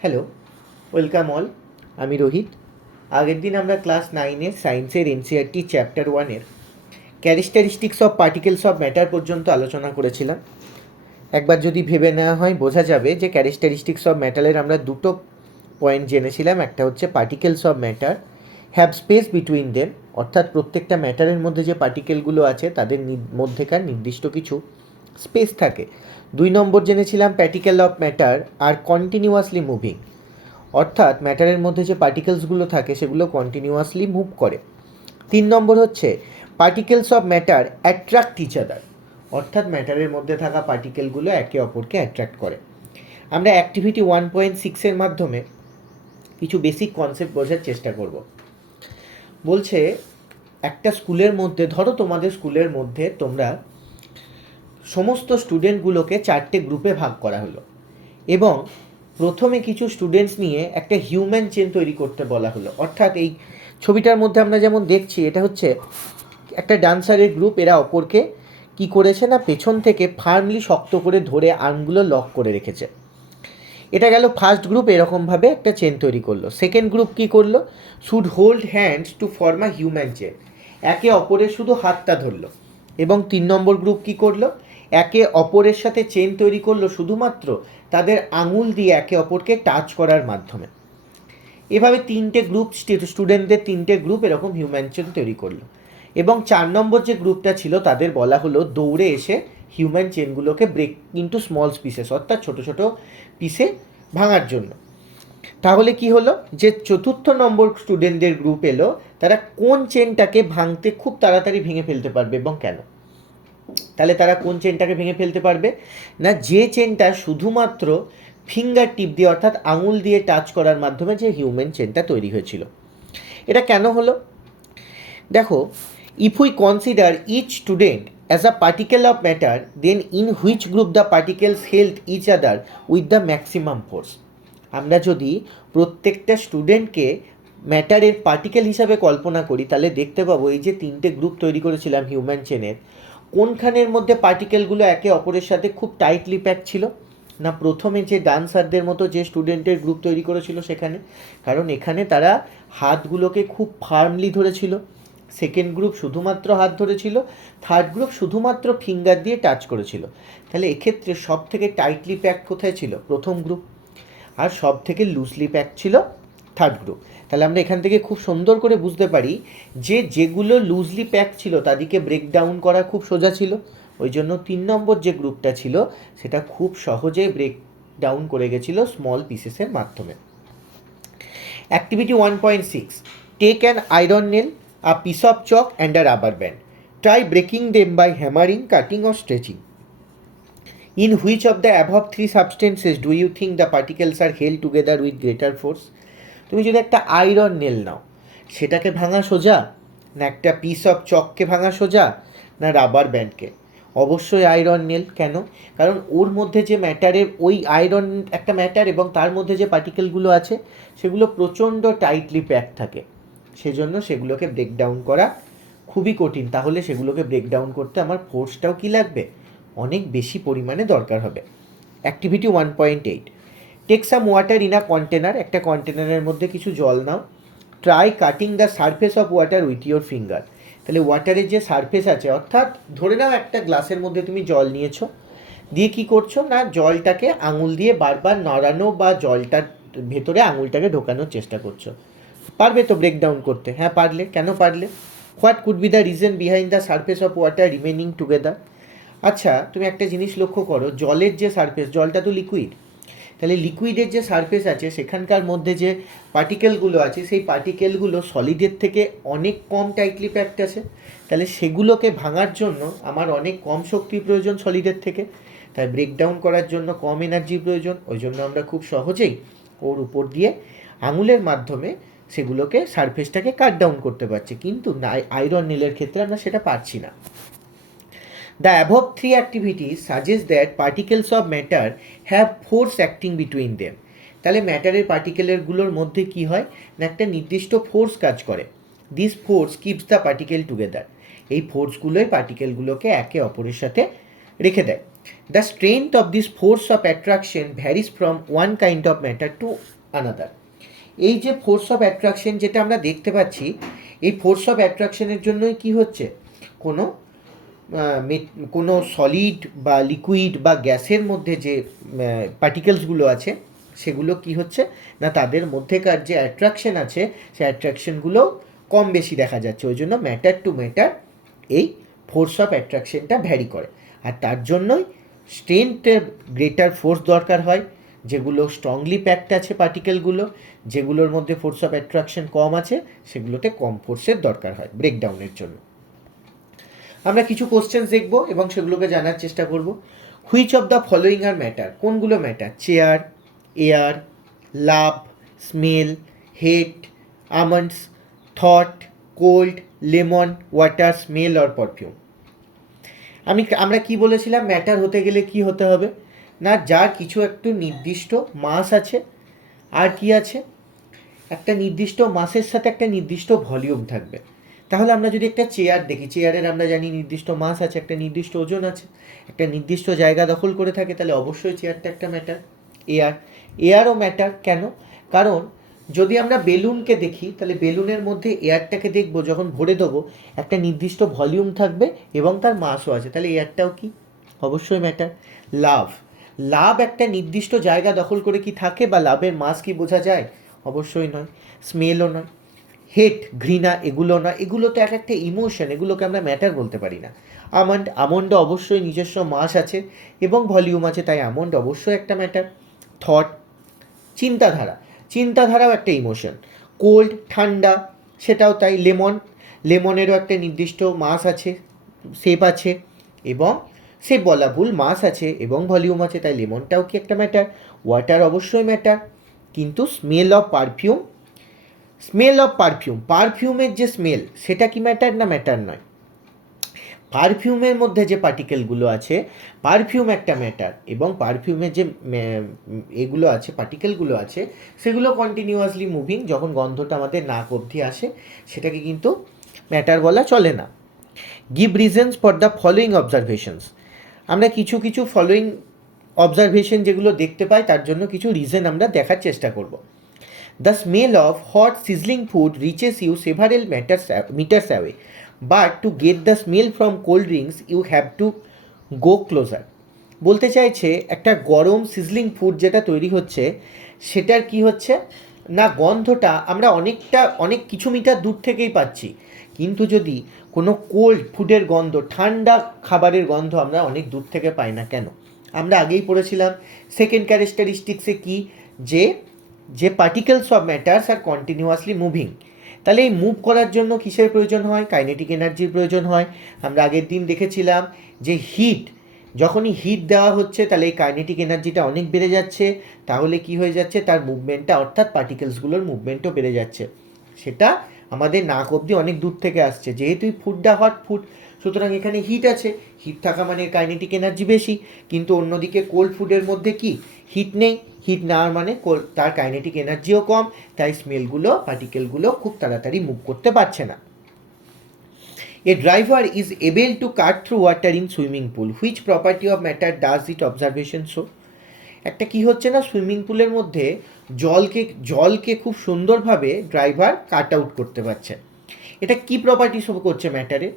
Hello, welcome all. আমি রোহিত। আগের দিন আমরা ক্লাস 9-এর সায়েন্সের এনসিইআরটি চ্যাপ্টার 1-এর characteristics of particles of matter পর্যন্ত আলোচনা করেছিলাম। একবার যদি ভেবে নেওয়া হয় বোঝা যাবে যে ক্যারেক্টারিস্টিক্স অফ ম্যাটারের আমরা দুটো পয়েন্ট জেনেছিলাম। একটা হচ্ছে particles of matter have space between them, অর্থাৎ প্রত্যেকটা ম্যাটারের মধ্যে যে পার্টিকেলগুলো আছে তাদের মধ্যেকার নির্দিষ্ট কিছু স্পেস থাকে। 2 নম্বর জেনেছিলাম পার্টিকেল অফ ম্যাটার আর কন্টিনিউয়াসলি মুভিং, অর্থাৎ ম্যাটারের মধ্যে যে পার্টিকেলসগুলো থাকে সেগুলো কন্টিনিউয়াসলি মুভ করে। 3 নম্বর হচ্ছে particles of matter attract each other, অর্থাৎ ম্যাটারের মধ্যে থাকা পার্টিকেলগুলো একে অপরকে অ্যাট্রাক্ট করে। আমরা অ্যাক্টিভিটি 1.6-এর মাধ্যমে কিছু বেসিক কনসেপ্ট বোঝার চেষ্টা করব। বলছে একটা স্কুলের মধ্যে, ধরো তোমাদের স্কুলের মধ্যে তোমরা সমস্ত স্টুডেন্টগুলোকে 4টে গ্রুপে ভাগ করা হলো এবং প্রথমে কিছু স্টুডেন্টস নিয়ে একটা হিউম্যান চেন তৈরি করতে বলা হলো। অর্থাৎ এই ছবিটার মধ্যে আমরা যেমন দেখছি, এটা হচ্ছে একটা ডান্সারের গ্রুপ। এরা অপরকে কি করেছে না, পেছন থেকে ফার্মলি শক্ত করে ধরে আর্মগুলো লক করে রেখেছে। এটা গেল ফার্স্ট গ্রুপ, এরকমভাবে একটা চেন তৈরি করলো। সেকেন্ড গ্রুপ কি করলো, should hold hands to form a human chain, একে অপরের শুধু হাতটা ধরলো। এবং 3 নম্বর গ্রুপ কি করলো, একে অপরের সাথে চেন তৈরি করলো শুধুমাত্র তাদের আঙুল দিয়ে একে অপরকে টাচ করার মাধ্যমে। এভাবে 3টে গ্রুপ, স্টুডেন্টদের 3টে গ্রুপ এরকম হিউম্যান চেন তৈরি করলো। এবং 4 নম্বর যে গ্রুপটা ছিল তাদের বলা হলো দৌড়ে এসে হিউম্যান চেনগুলোকে ব্রেক ইন্টু স্মল পিসেস, অর্থাৎ ছোটো ছোটো পিসে ভাঙার জন্য। তাহলে কি হলো, যে চতুর্থ নম্বর স্টুডেন্টদের গ্রুপ এলো, তারা কোন চেনটাকে ভাঙতে খুব তাড়াতাড়ি ভেঙে ফেলতে পারবে এবং কেন? তাহলে তারা কোন চেনটাকে ভেঙে ফেলতে পারবে না, যে চেনটা শুধুমাত্র ফিঙ্গার টিপ দিয়ে অর্থাৎ আঙুল দিয়ে টাচ করার মাধ্যমে যে হিউম্যান চেনটা তৈরি হয়েছিল। এটা কেন হলো দেখো, if we consider each student as a particle of matter, then in which group the particles held each other with the maximum force. আমরা যদি প্রত্যেকটা স্টুডেন্টকে ম্যাটারের পার্টিকেল হিসাবে কল্পনা করি তাহলে দেখতে পাবো এই যে 3টে গ্রুপ তৈরি করেছিলাম হিউম্যান চেনের, কোনখানের মধ্যে পার্টিকেলগুলো একে অপরের সাথে খুব টাইটলি প্যাক ছিল না, প্রথমে যে ডান্সারদের মতো যে স্টুডেন্টের গ্রুপ তৈরি করেছিল সেখানে, কারণ এখানে তারা হাতগুলোকে খুব ফার্মলি ধরেছিল। সেকেন্ড গ্রুপ শুধুমাত্র হাত ধরেছিল, থার্ড গ্রুপ শুধুমাত্র ফিঙ্গার দিয়ে টাচ করেছিল। তাহলে এক্ষেত্রে সব থেকে টাইটলি প্যাক কোথায় ছিল, প্রথম গ্রুপ, আর সব থেকে লুজলি প্যাক ছিল থার্ড গ্রুপ। তাহলে আমরা এখান থেকে খুব সুন্দর করে বুঝতে পারি যে যেগুলো লুজলি প্যাক ছিল তাদেরকে ব্রেকডাউন করা খুব সোজা ছিল, ওই জন্য 3 নম্বর যে গ্রুপটা ছিল সেটা খুব সহজেই ব্রেক ডাউন করে গেছিলো স্মল পিসেসের মাধ্যমে। Activity 1.6, take an iron nail, a piece of chalk and a rubber band, try breaking them by hammering, cutting or stretching. In which of the above 3 substances do you think the particles are held together with greater force? তুমি যদি একটা iron nail নাও, সেটাকে ভাঙা সোজা না একটা piece of চককে ভাঙা সোজা না রাবার ব্যান্ডকে? অবশ্যই আয়রন নেল। কেন? কারণ ওর মধ্যে যে ম্যাটারের, ওই আয়রন একটা ম্যাটার এবং তার মধ্যে যে পার্টিকেলগুলো আছে সেগুলো প্রচণ্ড টাইটলি প্যাক থাকে, সেজন্য সেগুলোকে ব্রেকডাউন করা খুবই কঠিন। তাহলে সেগুলোকে ব্রেকডাউন করতে আমার ফোর্সটাও কী লাগবে, অনেক বেশি পরিমাণে দরকার হবে। Activity 1.8, take some water in a container, একটা কন্টেনারের মধ্যে কিছু জল নাও, try cutting the surface of water with your finger. তাহলে ওয়াটারের যে সারফেস আছে, অর্থাৎ ধরে নাও একটা গ্লাসের মধ্যে তুমি জল নিয়েছো, দিয়ে কি করছো না জলটাকে আঙুল দিয়ে বারবার নড়ানো বা জলটার ভেতরে আঙুলটাকে ঢোকানোর চেষ্টা করছো। পারবে তো ব্রেকডাউন করতে? হ্যাঁ পারলে। কেন পারলে? What could be the reason behind the surface of water remaining together? আচ্ছা, তুমি একটা জিনিস লক্ষ্য করো, জলের যে সারফেস, জলটা তো লিকুইড, তাহলে লিকুইডের যে সারফেস আছে সেখানকার মধ্যে যে পার্টিকেলগুলো আছে সেই পার্টিকেলগুলো সলিডের থেকে অনেক কম টাইটলি প্যাকড আছে। তাহলে সেগুলোকে ভাঙার জন্য আমার অনেক কম শক্তির প্রয়োজন সলিডের থেকে, তাই ব্রেকডাউন করার জন্য কম এনার্জি প্রয়োজন। ওই জন্য আমরা খুব সহজেই ওর উপর দিয়ে আঙুলের মাধ্যমে সেগুলোকে সারফেসটাকে কাট ডাউন করতে পারছি, কিন্তু আয়রন নেলের ক্ষেত্রে আমরা সেটা পারছি না। The above 3 activities suggest that particles of matter have force acting between them. তাহলে ম্যাটারের পার্টিকেলগুলোর মধ্যে কি হয় না, একটা নির্দিষ্ট ফোর্স কাজ করে। This force keeps the particle together. এই ফোর্সগুলোই পার্টিকেলগুলোকে একে অপরের সাথে রেখে দেয়। The strength of this force of attraction varies from one kind of matter to another. এই যে ফোর্স অফ অ্যাট্রাকশন যেটা আমরা দেখতে পাচ্ছি, এই ফোর্স অফ অ্যাট্রাকশনের জন্যই কি হচ্ছে, কোনো কোনো সলিড বা লিকুইড বা গ্যাসের মধ্যে যে পার্টিকেলসগুলো আছে সেগুলো কি হচ্ছে না, তাদের মধ্যেকার যে অ্যাট্রাকশন আছে সেই অ্যাট্রাকশনগুলো কম বেশি দেখা যাচ্ছে। ওই জন্য ম্যাটার টু ম্যাটার এই ফোর্স অফ অ্যাট্রাকশনটা ভ্যারি করে, আর তার জন্যই স্ট্রেংথের গ্রেটার ফোর্স দরকার হয়। যেগুলো স্ট্রংলি প্যাকড আছে পার্টিকেলগুলো, যেগুলোর মধ্যে ফোর্স অফ অ্যাট্রাকশন কম আছে, সেগুলোতে কম ফোর্সের দরকার হয় ব্রেকডাউনের জন্য। আমরা কিছু কোশ্চেন্স দেখব এবং সেগুলোকে জানার চেষ্টা করব। Which of the following are matter? কোনগুলো matter? Chair, air, love, smell, head, almonds, thought, cold, lemon, water, smell or perfume. আমরা কি বলেছিলাম, ম্যাটার হতে গেলে কি হতে হবে না, যার কিছু একটু নির্দিষ্ট মাস আছে, আর কি আছে, একটা নির্দিষ্ট মাসের সাথে একটা নির্দিষ্ট ভলিউম থাকবে। তাহলে আমরা যদি একটা চেয়ার দেখি, চেয়ারের আমরা জানি নির্দিষ্ট মাস আছে, একটা নির্দিষ্ট ওজন আছে, একটা নির্দিষ্ট জায়গা দখল করে থাকে, তাহলে অবশ্যই চেয়ারটা একটা ম্যাটার। এয়ারও ম্যাটার। কেন? কারণ যদি আমরা বেলুনকে দেখি, তাহলে বেলুনের মধ্যে এয়ারটাকে দেখবো, যখন ভরে দেবো একটা নির্দিষ্ট ভলিউম থাকবে এবং তার মাসও আছে, তাহলে এয়ারটাও কি অবশ্যই ম্যাটার। লাভ একটা নির্দিষ্ট জায়গা দখল করে কি থাকে, বা লাভের মাস কি বোঝা যায়? অবশ্যই নয়। স্মেলও নয়। হেট, ঘৃণা, এগুলো নয়। এগুলো তো এক একটা ইমোশন, এগুলোকে আমরা ম্যাটার বলতে পারি না। আমন্ড অবশ্যই নিজস্ব মাস আছে এবং ভলিউম আছে, তাই আমন্ড অবশ্যই একটা ম্যাটার। থট, চিন্তাধারাও একটা ইমোশন। কোল্ড, ঠান্ডা, সেটাও তাই। লেমনেরও একটা নির্দিষ্ট মাস আছে, শেপ আছে, এবং শেপ বলা ভুল, মাস আছে এবং ভলিউম আছে, তাই লেমনটাও কি একটা ম্যাটার। ওয়াটার অবশ্যই ম্যাটার। কিন্তু স্মেল অফ পারফিউমের যে স্মেল, সেটা কি ম্যাটার? না, ম্যাটার নয়। পারফিউমের মধ্যে যে পার্টিকেলগুলো আছে, পারফিউম একটা ম্যাটার, এবং পারফিউমের যে এগুলো আছে, পার্টিকেলগুলো আছে, সেগুলো কন্টিনিউয়াসলি মুভিং। যখন গন্ধটা আমাদের নাক অবধি আসে, সেটাকে কিন্তু ম্যাটার বলা চলে না। Give reasons for the following observations. আমরা কিছু ফলোয়িং অবজারভেশন যেগুলো দেখতে পাই, তার জন্য কিছু রিজন আমরা দেখার চেষ্টা করব। The smell of hot sizzling food reaches you several meters away, but to get the smell from cold drinks you have to go closer. বলতে চাইছে একটা গরম সিজলিং ফুড যেটা তৈরি হচ্ছে, সেটার কি হচ্ছে না, গন্ধটা আমরা অনেক কিছু মিটার দূর থেকেই পাচ্ছি। কিন্তু যদি কোনো কোল্ড ফুডের গন্ধ, ঠান্ডা খাবারের গন্ধ আমরা অনেক দূর থেকে পাই না। কেন? আমরা আগেই পড়েছিলাম সেকেন্ড ক্যারেক্টারিস্টিক্সে কি, যে particles of matters are continuously moving. তাহলে এই মুভ করার জন্য কিসের প্রয়োজন হয়? কাইনেটিক এনার্জির প্রয়োজন হয়। আমরা আগের দিন দেখেছিলাম যে যখনই হিট দেওয়া হচ্ছে, তাহলে এই কাইনেটিক এনার্জিটা অনেক বেড়ে যাচ্ছে। তাহলে কি হয়ে যাচ্ছে? তার মুভমেন্টটা, অর্থাৎ পার্টিকেলসগুলোর মুভমেন্টও বেড়ে যাচ্ছে। সেটা আমাদের নাক অবধি অনেক দূর থেকে আসছে। যেহেতু ফুডটা হট ফুড, সুতরাং এখানে হিট আছে, হিট থাকা মানে কাইনেটিক এনার্জি বেশি। কিন্তু অন্যদিকে কোল্ড ফুডের মধ্যে কি হিট নেই, হিট নেওয়ার মানে তার কাইনেটিক এনার্জিও কম, তাই স্মেলগুলো, পার্টিকেলগুলো খুব তাড়াতাড়ি মুভ করতে পারছে না। A driver is able to cut through water in swimming pool, which property of matter does it observation show? একটা কি হচ্ছে না, সুইমিং পুলের মধ্যে জলকে খুব সুন্দরভাবে ড্রাইভার কাট আউট করতে পারছে। এটা কি প্রপার্টি শো করছে ম্যাটারে?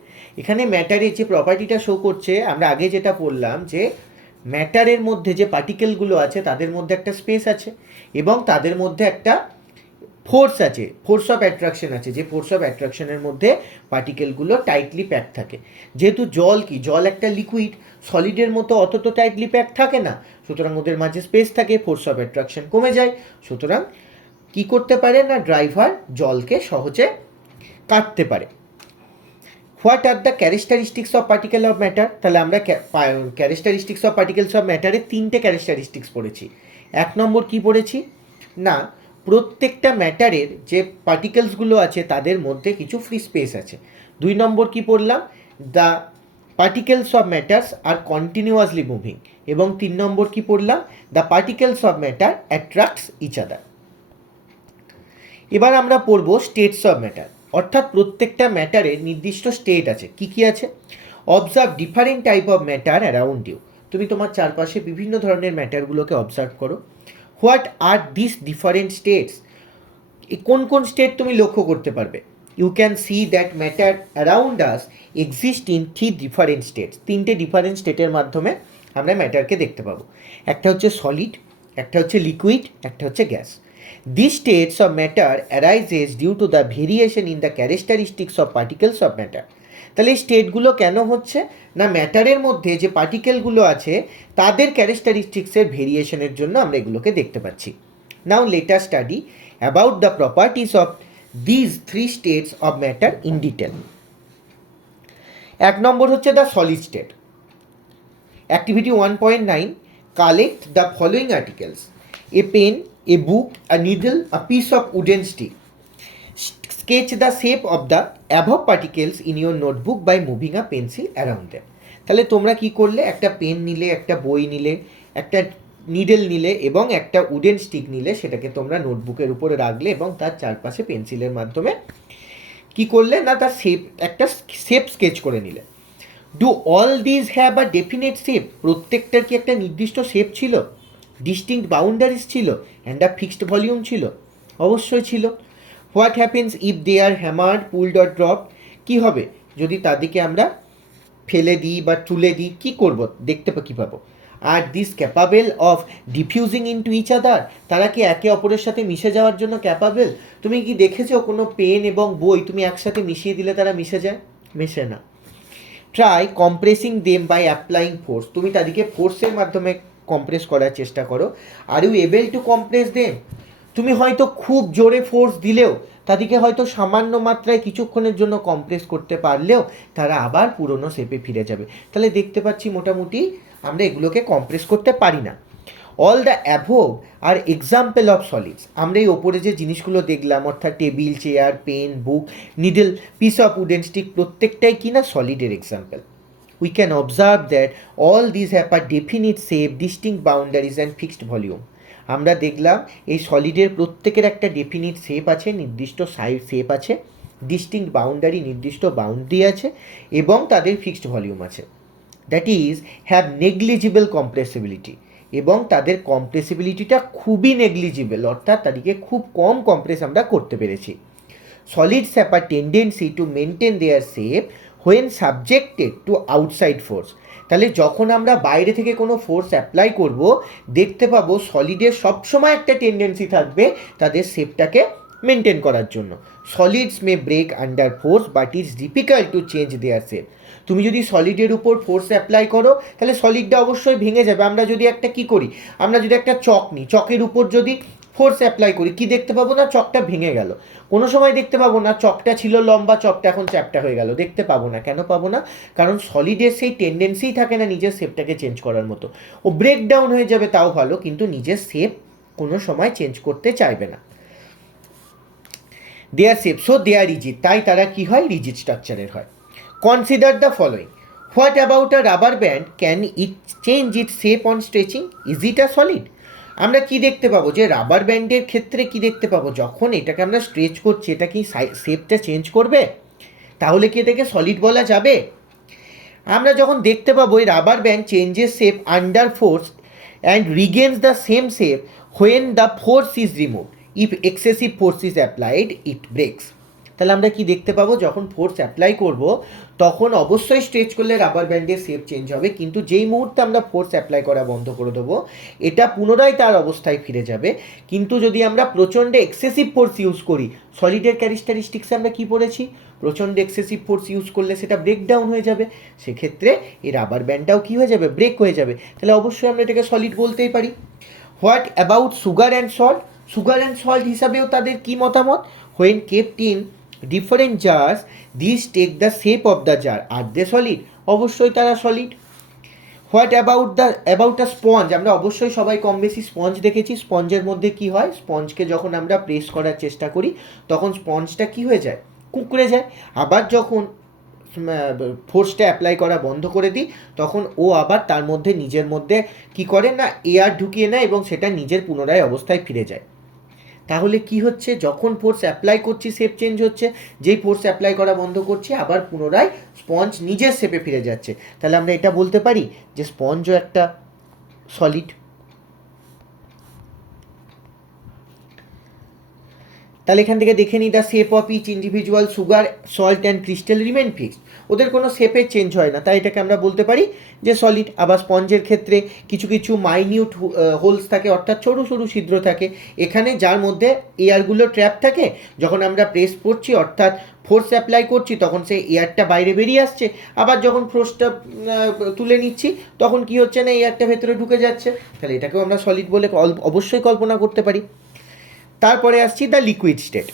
এখানে ম্যাটারের যে প্রপার্টিটা শো করছে, আমরা আগে যেটা পড়লাম, যে ম্যাটারের মধ্যে যে পার্টিকেলগুলো আছে তাদের মধ্যে একটা স্পেস আছে এবং তাদের মধ্যে একটা ফোর্স আছে, ফোর্স অফ অ্যাট্রাকশন আছে, যে ফোর্স অফ অ্যাট্রাকশনের মধ্যে পার্টিকেলগুলো টাইটলি প্যাক থাকে। যেহেতু জল একটা লিকুইড, সলিডের মতো অত তো টাইটলি প্যাক থাকে না, সুতরাং ওদের মাঝে স্পেস থাকে, ফোর্স অফ অ্যাট্রাকশন কমে যায়। সুতরাং কি করতে পারে না, ড্রাইভার জলকে সহজে কাটতে পারে। What are the characteristics of particle of matter? তাহলে আমরা ক্যারেক্টারিস্টিক্স অফ পার্টিকেলস অফ ম্যাটারের 3টে ক্যারেক্টারিস্টিক্স পড়েছি। 1 নম্বর কি পড়েছি না, প্রত্যেকটা ম্যাটারের যে পার্টিকেলসগুলো আছে তাদের মধ্যে কিছু ফ্রি স্পেস আছে। 2 নম্বর কি পড়লাম, the particles of matters are continuously moving. এবং 3 নম্বর কি পড়লাম, the particles of matter attracts each other. এবার আমরা পড়ব স্টেটস অফ ম্যাটার, অর্থাৎ প্রত্যেকটা ম্যাটারের নির্দিষ্ট স্টেট আছে। কি কি আছে? Observe different type of matter around you. তুমি তোমার চারপাশে বিভিন্ন ধরনের ম্যাটারগুলোকে অবজার্ভ করো। What are this different states, কোন কোন স্টেট তুমি লক্ষ্য করতে পারবে? You can see that matter around us exist in 3 different states. 3টে ডিফারেন্ট স্টেটের মাধ্যমে আমরা ম্যাটারকে দেখতে পাবো। একটা হচ্ছে সলিড, একটা হচ্ছে লিকুইড, একটা হচ্ছে gas. These states of matter arises due to the variation in the characteristics of particles of matter. তাহলে এই স্টেটগুলো কেন হচ্ছে না, ম্যাটারের মধ্যে যে পার্টিকেলগুলো আছে তাদের ক্যারেক্টারিস্টিক্সের ভেরিয়েশনের জন্য আমরা এগুলোকে দেখতে পাচ্ছি। Now let us study about the properties of these 3 states of matter in detail. 1 নম্বর হচ্ছে the solid state. Activity 1.9, collect the following articles: a pen, a book, a needle, a piece of wooden stick. Sketch the shape of the above particles in your notebook by moving a pencil around them. তাহলে তোমরা কি করলে, একটা pen নিলে, একটা বই নিলে, একটা নিডেল নিলে এবং একটা উডেন স্টিক নিলে, সেটাকে তোমরা নোটবুকের উপরে রাখলে এবং তার চারপাশে পেন্সিলের মাধ্যমে কি করলে না, তার শেপ, একটা শেপ স্কেচ করে নিলে। Do all these have a definite shape? প্রত্যেকটার কি একটা নির্দিষ্ট শেপ ছিল? ডিস্টিংক্ট বাউন্ডারিজ ছিল? অ্যান্ড আ ফিক্সড ভলিউম ছিল? অবশ্যই ছিল। What happens if they are hammered, pulled or drop? কী হবে যদি তাদেরকে আমরা ফেলে দিই বা তুলে দিই? কী করবো, দেখতে কী পাবো? Are this capable of diffusing into each other? তারা কি একে অপরের সাথে মিশে যাওয়ার জন্য ক্যাপাবেল? তুমি কি দেখেছো কোনো পেন এবং বই তুমি একসাথে মিশিয়ে দিলে তারা মিশে যায়? মেশে না। Try compressing them by applying force. তুমি তাদেরকে ফোর্সের মাধ্যমে কম্প্রেস করার চেষ্টা করো। Are you able to compress them? তুমি হয়তো খুব জোরে ফোর্স দিলেও, তাদেরকে হয়তো সামান্য মাত্রায় কিছুক্ষণের জন্য কম্প্রেস করতে পারলেও তারা আবার পুরনো শেপে ফিরে যাবে। তাহলে দেখতে পাচ্ছি মোটামুটি আমরা এগুলোকে কম্প্রেস করতে পারি না। All the above are example of solids. আমরা এই ওপরে যে জিনিসগুলো দেখলাম, অর্থাৎ table, chair, pen, book, needle, piece of wooden stick, প্রত্যেকটাই কিনা সলিডের example. We can observe that all these have a definite shape, distinct boundaries and fixed volume. আমরা দেখলাম এই সলিডের প্রত্যেকের একটা ডেফিনিট শেপ আছে, নির্দিষ্ট সাইজ শেপ আছে, ডিস্টিংক্ট বাউন্ডারি, নির্দিষ্ট বাউন্ডারি আছে এবং তাদের ফিক্সড ভলিউম আছে। That is have negligible compressibility, এবং তাদের কম্প্রেসিবিলিটিটা খুবই নেগলিজিবল, অর্থাৎ তাদেরকে খুব কম কম্প্রেস আমরা করতে পেরেছি। Solids have a tendency to maintain there shape when subjected to outside force. তাহলে যখন আমরা বাইরে থেকে কোনো ফোর্স অ্যাপ্লাই করব, দেখতে পাবো সলিডের সবসময় একটা টেন্ডেন্সি থাকবে তাদের শেপটাকে মেনটেন করার জন্য। Solids may break under force but it's difficult to change their shape. তুমি যদি সলিডের উপর ফোর্স অ্যাপ্লাই করো তাহলে সলিডটা অবশ্যই ভেঙে যাবে। আমরা যদি একটা কি করি, আমরা যদি একটা চক নিই, চকের উপর যদি ফোর্স অ্যাপ্লাই করি, কি দেখতে পাবো না, চকটা ভেঙে গেল। কোনো সময় দেখতে পাবো না চকটা ছিল লম্বা, চকটা এখন চ্যাপ্টা হয়ে গেল, দেখতে পাবো না। কেন পাবো না? কারণ সলিডের সেই টেন্ডেন্সিই থাকে না নিজের শেপটাকে চেঞ্জ করার মতো। ও ব্রেক ডাউন হয়ে যাবে তাও ভালো, কিন্তু নিজের শেপ কোনো সময় চেঞ্জ করতে চাইবে না। দেয়ার শেপ, সো দেয়ার রিজিড, তাই তারা কি হয়, রিজিড স্ট্রাকচারের হয়। Consider the following. What about a rubber band, can it change it shape on stretching? Is it a solid? আমরা কি দেখতে পাবো যে রাবার ব্যান্ডের ক্ষেত্রে কি দেখতে পাবো, যখন এটাকে আমরা স্ট্রেচ করছি এটা কি শেপটা চেঞ্জ করবে? তাহলে কি এটাকে সলিড বলা যাবে? আমরা যখন দেখতে পাবো এই rubber band changes shape under force and regains the same shape when the force is remove, if excessive force is applied it breaks. তাহলে আমরা কি দেখতে পাবো, যখন ফোর্স অ্যাপ্লাই করব তখন অবশ্যই স্ট্রেচ করলে রাবার ব্যান্ডের শেপ চেঞ্জ হবে, কিন্তু যেই মুহূর্তে আমরা ফোর্স অ্যাপ্লাই করা বন্ধ করে দেবো এটা পুনরায় তার অবস্থায় ফিরে যাবে। কিন্তু যদি আমরা প্রচণ্ড এক্সেসিভ ফোর্স ইউজ করি, সলিডের ক্যারেক্টারিস্টিক্সে আমরা কি পড়েছি, প্রচণ্ড এক্সেসিভ ফোর্স ইউজ করলে সেটা ব্রেক ডাউন হয়ে যাবে, সেক্ষেত্রে এই রাবার ব্যান্ডটাও কী হয়ে যাবে, ব্রেক হয়ে যাবে। তাহলে অবশ্যই আমরা এটাকে সলিড বলতেই পারি। What about sugar and salt? Sugar and salt হিসাবেও তাদের কী মতামত? When kept in different jars this take the shape of the jar, are they solid? অবশ্যই তারা solid. What about a sponge? আমরা অবশ্যই সবাই কম বেশি স্পঞ্জ দেখেছি। স্পঞ্জের মধ্যে কি হয়, স্পঞ্জকে যখন আমরা প্রেস করার চেষ্টা করি তখন স্পঞ্জটা কি হয়ে যায়, কুঁকড়ে যায়। আবার যখন ফোর্সটা অ্যাপ্লাই করা বন্ধ করে দিই তখন ও আবার তার মধ্যে নিজের মধ্যে কি করে না, এয়ার ঢুকিয়ে নেয় এবং সেটা নিজের পুনরায় অবস্থায় ফিরে যায়। তাহলে কি হচ্ছে, যখন ফোর্স অ্যাপ্লাই করছি শেপ চেঞ্জ হচ্ছে, যেই ফোর্স অ্যাপ্লাই করা বন্ধ করছি আবার পুনরায় স্পঞ্জ নিজের শেপে ফিরে যাচ্ছে। তাহলে আমরা এটা বলতে পারি যে স্পঞ্জও একটা সলিড। তাহলে এখান থেকে দেখে নিই, the shape of each individual sugar, salt and crystal remain fixed. ওদের কোনো শেপের চেঞ্জ হয় না, তাই এটাকে আমরা বলতে পারি যে সলিড। আবার স্পঞ্জের ক্ষেত্রে কিছু কিছু মাইনিউট হোলস থাকে, অর্থাৎ সরু সরু ছিদ্র থাকে এখানে, যার মধ্যে এয়ারগুলো ট্র্যাপ থাকে। যখন আমরা প্রেস করছি অর্থাৎ ফোর্স অ্যাপ্লাই করছি তখন সেই এয়ারটা বাইরে বেরিয়ে আসছে, আবার যখন ফোর্সটা তুলে নিচ্ছি তখন কি হচ্ছে না, এয়ারটা ভেতরে ঢুকে যাচ্ছে। তাহলে এটাকেও আমরা সলিড বলে অবশ্যই কল্পনা করতে পারি। তারপরে আসছি দ্য লিকুইড স্টেট।